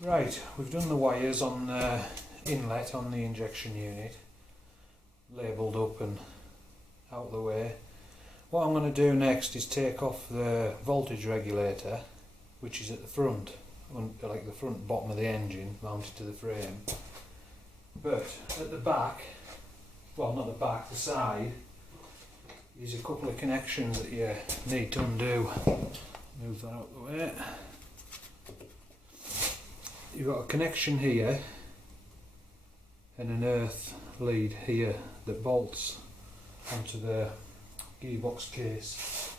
Right, we've done the wires on the inlet on the injection unit, labelled up and out of the way. What I'm going to do next is take off the voltage regulator, which is at the front, like the front bottom of the engine, mounted to the frame. But at the back, well not the back, the side, is a couple of connections that you need to undo. Move that out of the way. You've got a connection here and an earth lead here that bolts onto the gearbox case.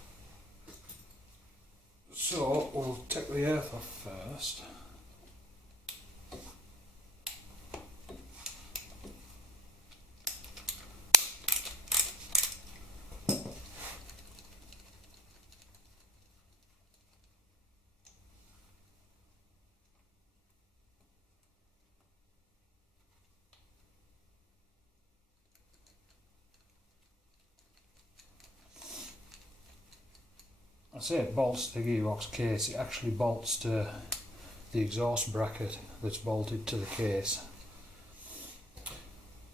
So we'll take the earth off first. I say it bolts to the gearbox case, it actually bolts to the exhaust bracket that's bolted to the case.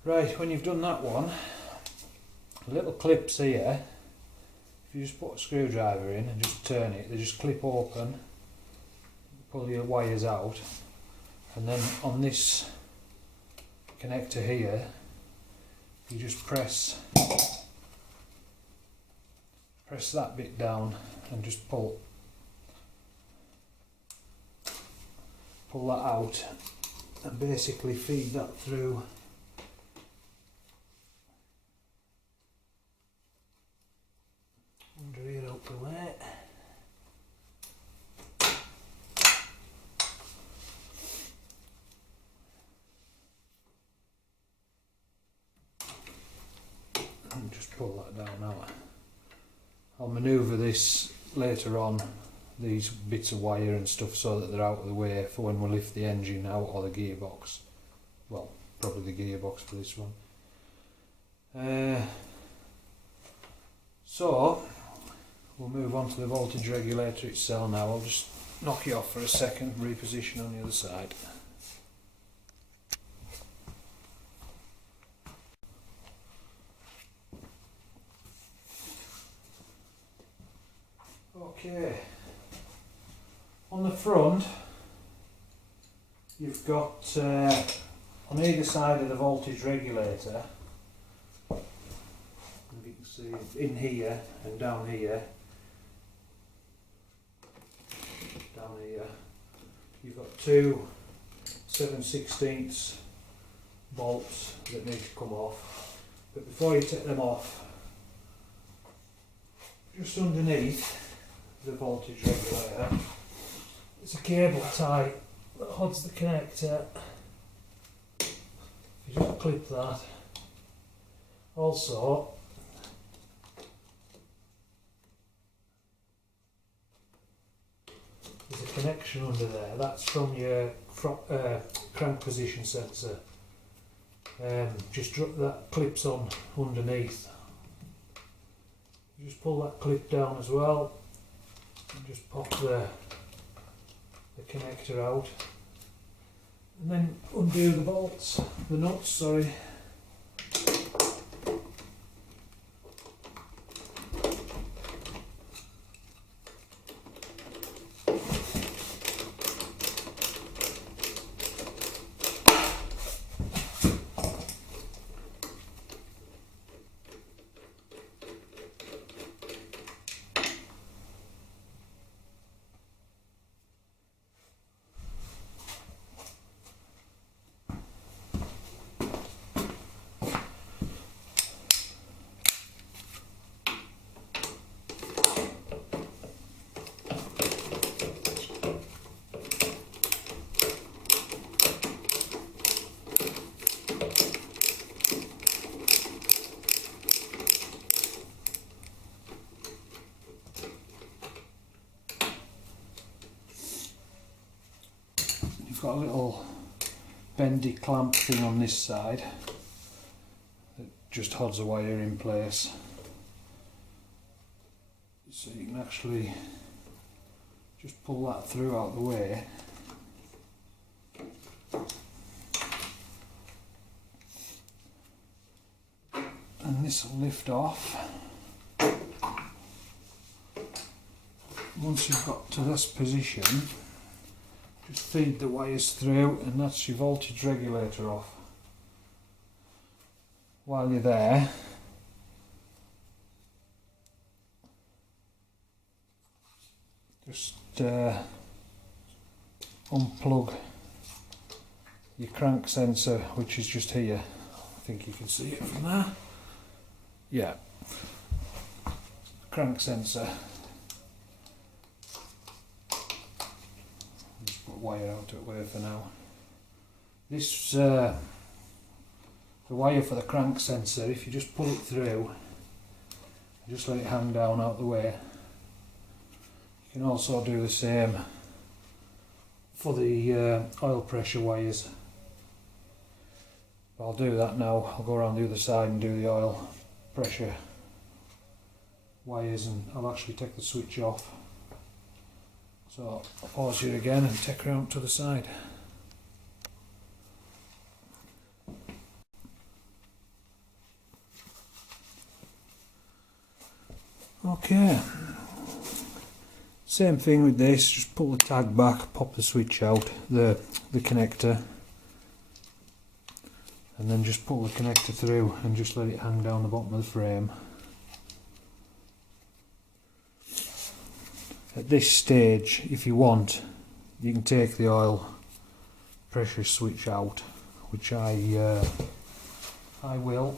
Right, when you've done that one, little clips here, if you just put a screwdriver in and just turn it, they just clip open, pull your wires out, and then on this connector here, you just press that bit down and just pull that out and basically feed that through under here out the way. And just pull that down now. I'll manoeuvre this later on, these bits of wire and stuff, so that they're out of the way for when we lift the engine out, or the gearbox. Well, probably the gearbox for this one. So we'll move on to the voltage regulator itself now. I'll just knock it off for a second, reposition on the other side. Okay, on the front you've got on either side of the voltage regulator, if you can see, in here and down here, you've got two 7/16 bolts that need to come off. But before you take them off, just underneath the voltage regulator, it's a cable tie that holds the connector. You just clip that. Also, there's a connection under there. That's from your crank position sensor. Just drop that, clips on underneath. You just pull that clip down as well. And just pop the connector out, and then undo the bolts, the nuts, sorry. Got a little bendy clamp thing on this side that just holds the wire in place, so you can actually just pull that through out of the way this will lift off. Once you've got to this position, just feed the wires through, and that's your voltage regulator off. While you're there, just unplug your crank sensor, which is just here. I think you can see it from there. Yeah, crank sensor. Just put wire out of the way for now. This the wire for the crank sensor, if you just pull it through, just let it hang down out the way. You can also do the same for the oil pressure wires. I'll do that now. I'll go around the other side and do the oil pressure wires, and I'll actually take the switch off. So I'll pause here again and take her out to the side. Okay, same thing with this, just pull the tag back, pop the switch out, the connector, and then just pull the connector through and just let it hang down the bottom of the frame. At this stage, if you want, you can take the oil pressure switch out, which I will.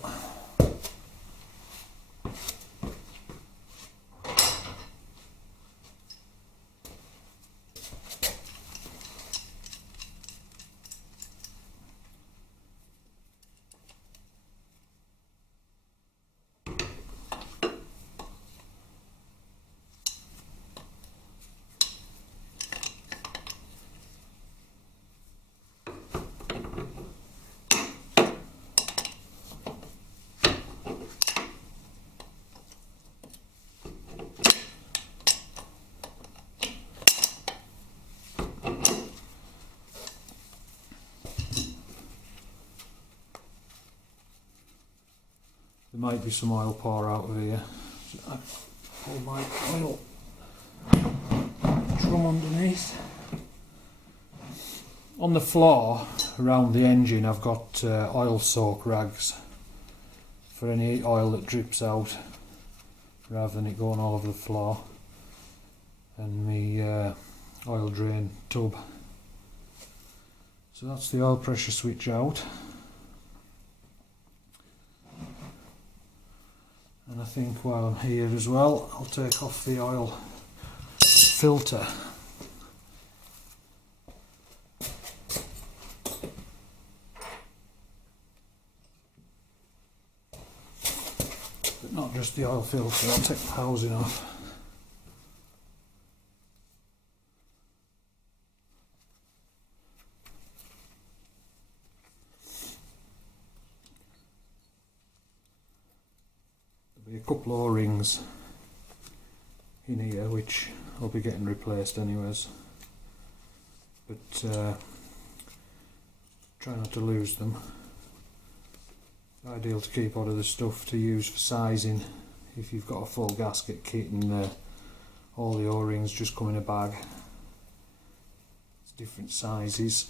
There might be some oil pour out of here. So I pull my oil drum underneath. On the floor around the engine I've got oil soak rags for any oil that drips out, rather than it going all over the floor, and my oil drain tub. So that's the oil pressure switch out. And I think while I'm here as well, I'll take off the oil filter. But not just the oil filter, I'll take the housing off. A couple of O-rings in here which I'll be getting replaced anyways, but try not to lose them. Ideal to keep all of the stuff to use for sizing if you've got a full gasket kit and all the O-rings just come in a bag. It's different sizes.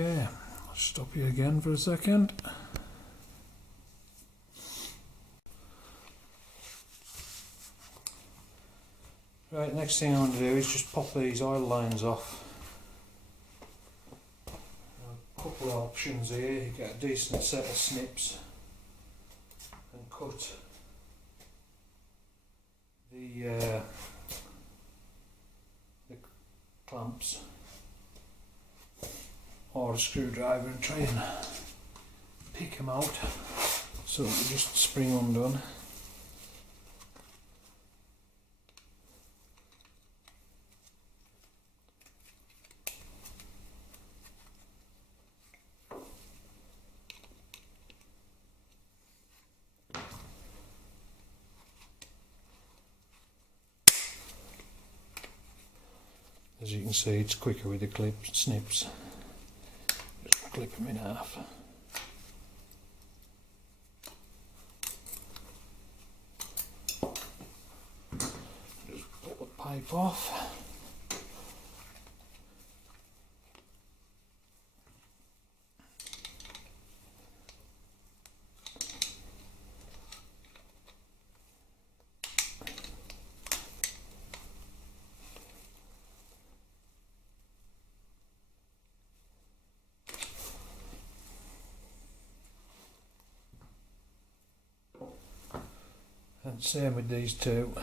Okay, I'll stop you again for a second. Right, next thing I want to do is just pop these oil lines off. A couple of options here. You get a decent set of snips and cut the clamps, or a screwdriver and try and pick them out so they just spring undone. As you can see, it's quicker with the snips. Just clip them in half. Just pull the pipe off. And same with these two.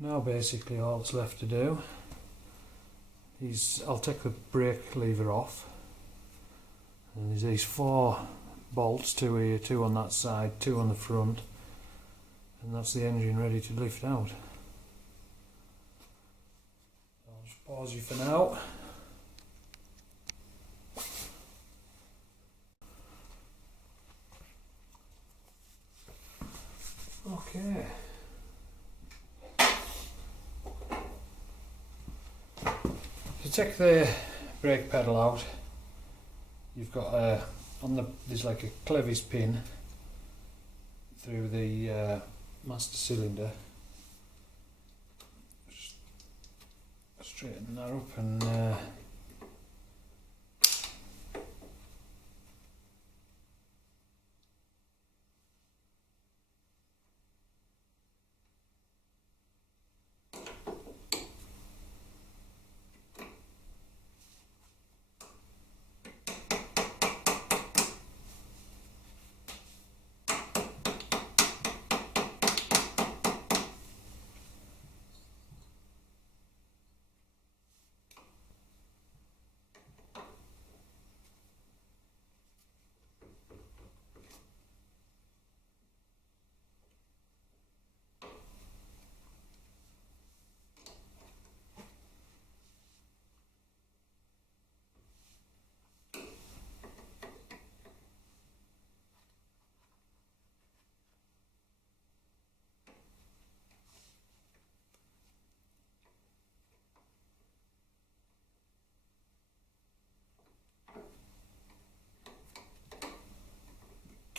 Now basically all that's left to do is I'll take the brake lever off, and there's these 4 bolts, 2 here, 2 on that side, 2 on the front, and that's the engine ready to lift out. I'll just pause you for now. Okay. To take the brake pedal out, you've got there's like a clevis pin through the master cylinder. Just straighten that up and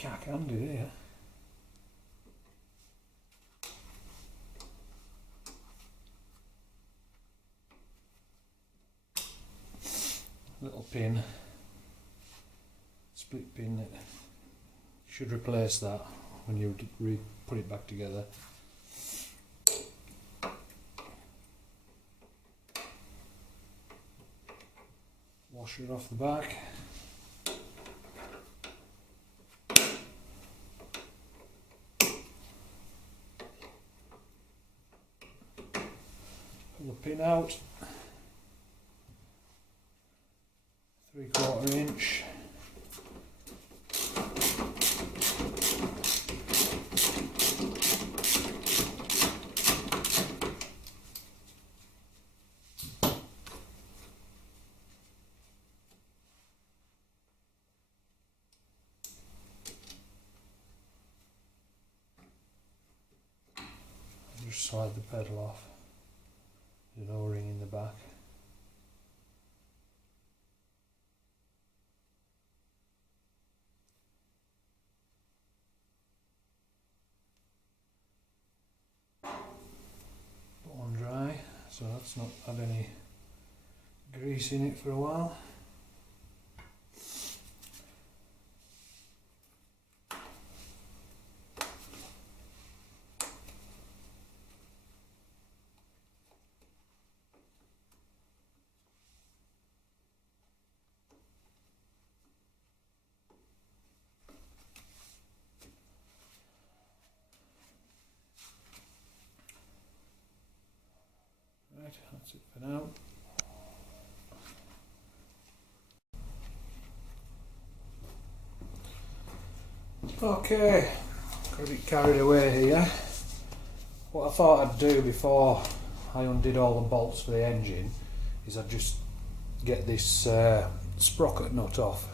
cack-handed here. Little pin, split pin that should replace that when you put it back together. Washer off the back. Pull the pin out. 3/4 inch. Just slide the pedal off. There's an O-ring in the back. Bone dry, so that's not had any grease in it for a while. That's it for now. Okay, got a bit carried away here. What I thought I'd do before I undid all the bolts for the engine is I'd just get this sprocket nut off,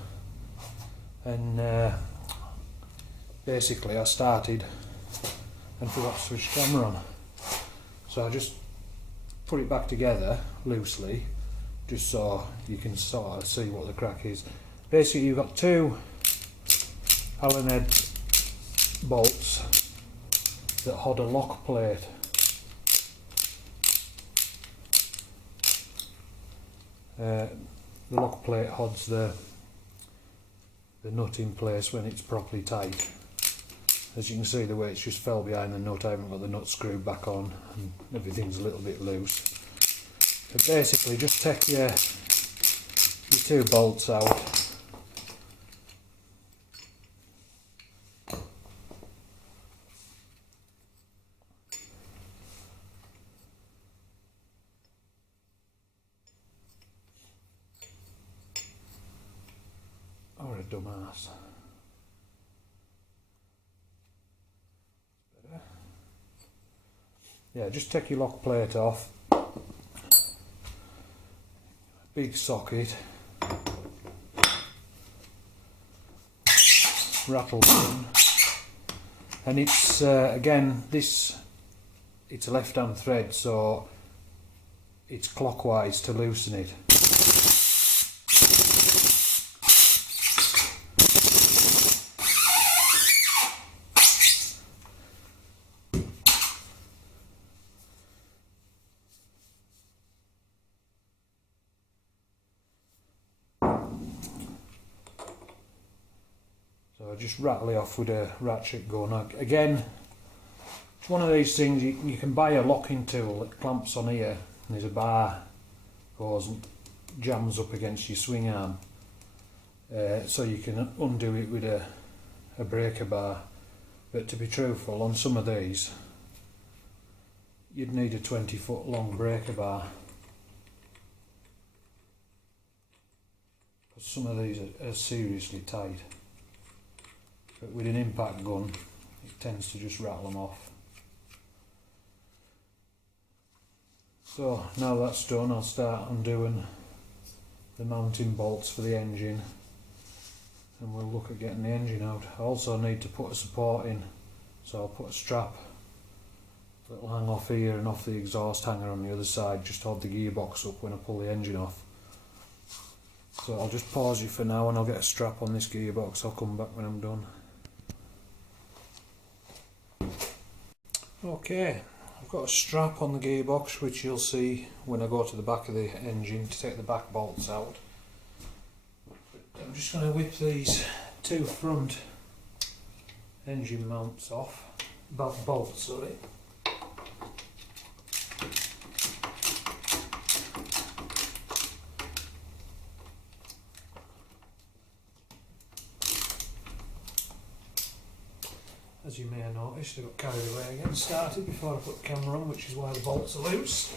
and basically I started and forgot to switch the camera on, so I just put it back together loosely just so you can sort of see what the crack is. Basically you've got two Allen head bolts that hold a lock plate. The lock plate holds the nut in place when it's properly tight. As you can see, the way it's just fell behind the nut, I haven't got the nut screwed back on and everything's a little bit loose. But basically just take your two bolts out. Or a dumbass. Yeah, just take your lock plate off, big socket, rattle pin, and it's again it's a left hand thread, so it's clockwise to loosen it. So I just rattle it off with a ratchet gun. Again, it's one of these things, you can buy a locking tool that clamps on here, and there's a bar goes and jams up against your swing arm, so you can undo it with a breaker bar. But to be truthful, on some of these you'd need a 20-foot long breaker bar, because some of these are seriously tight. But with an impact gun it tends to just rattle them off. So now that's done, I'll start undoing the mounting bolts for the engine, and we'll look at getting the engine out. I also need to put a support in, so I'll put a strap that'll hang off here and off the exhaust hanger on the other side, just hold the gearbox up when I pull the engine off. So I'll just pause it for now and I'll get a strap on this gearbox. I'll come back when I'm done. Okay, I've got a strap on the gearbox which you'll see when I go to the back of the engine to take the back bolts out. I'm just going to whip these two front engine mounts off, bolts, sorry. As you may have noticed, I got carried away again, started before I put the camera on, which is why the bolts are loose.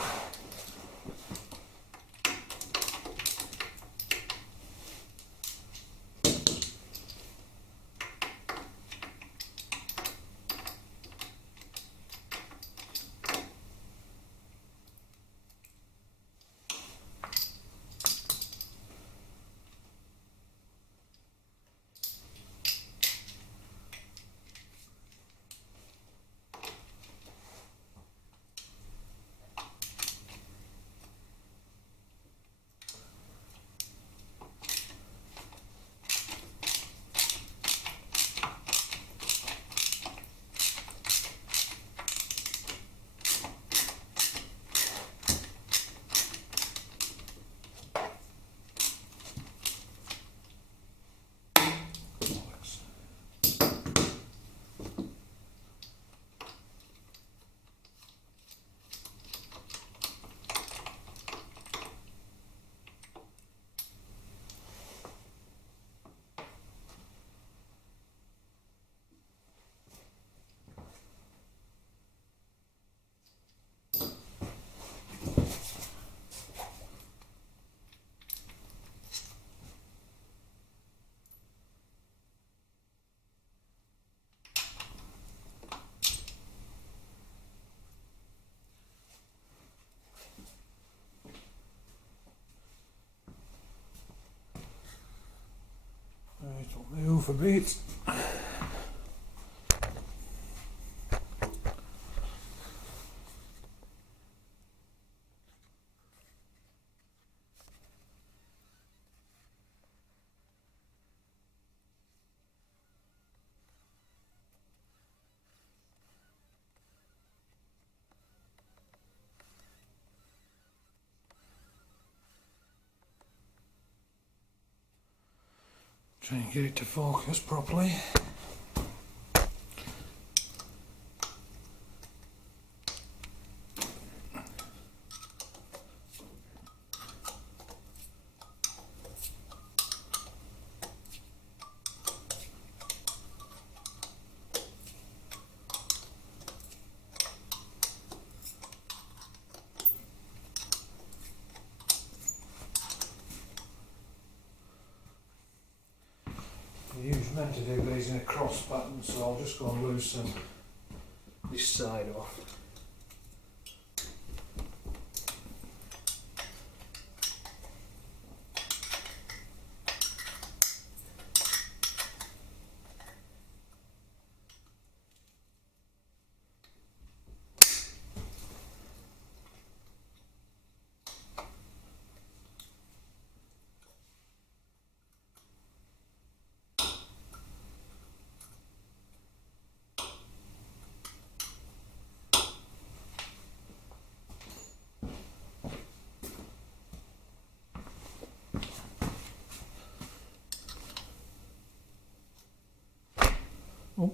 Right, I'll move a bit. Try and get it to focus properly. You're usually meant to do these in a cross pattern, so I'll just go and loosen this side off. Oh.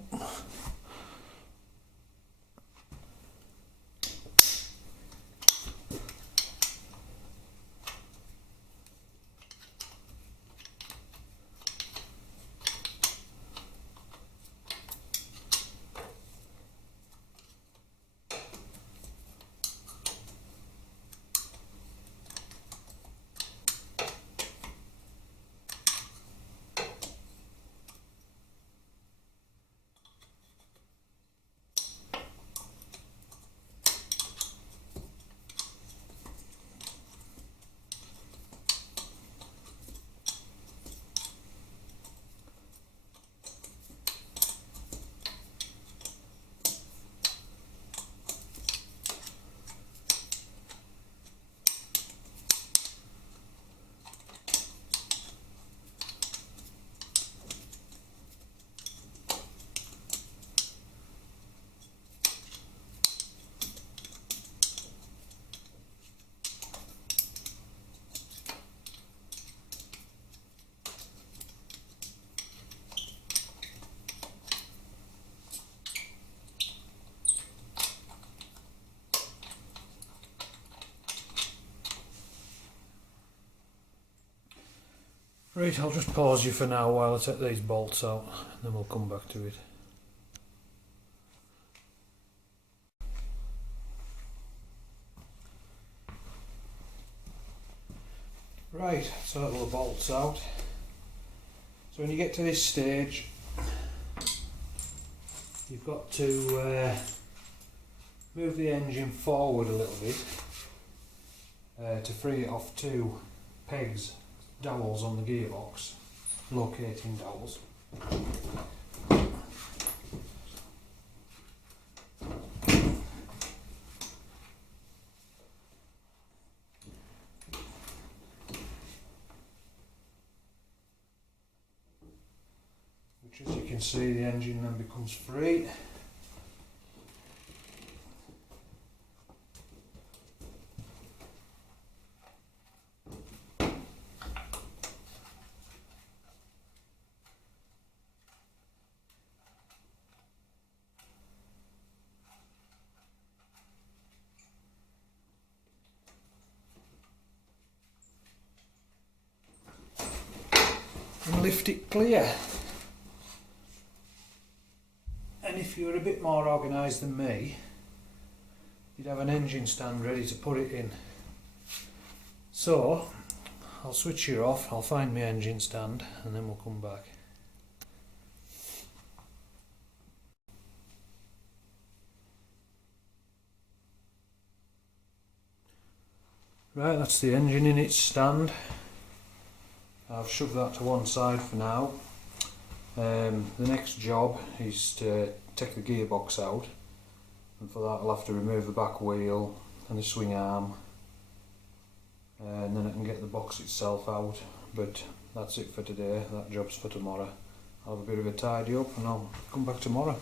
Right, I'll just pause you for now while I take these bolts out, and then we'll come back to it. Right, so all the bolts out. So when you get to this stage, you've got to move the engine forward a little bit to free it off two pegs, dowels on the gearbox, locating dowels. Which, as you can see, the engine then becomes free. And lift it clear. And if you were a bit more organised than me, you'd have an engine stand ready to put it in. So I'll switch you off, I'll find my engine stand, and then we'll come back. Right, that's the engine in its stand. I've shoved that to one side for now. The next job is to take the gearbox out, and for that I'll have to remove the back wheel and the swing arm, and then I can get the box itself out. But that's it for today, that job's for tomorrow. I'll have a bit of a tidy up and I'll come back tomorrow.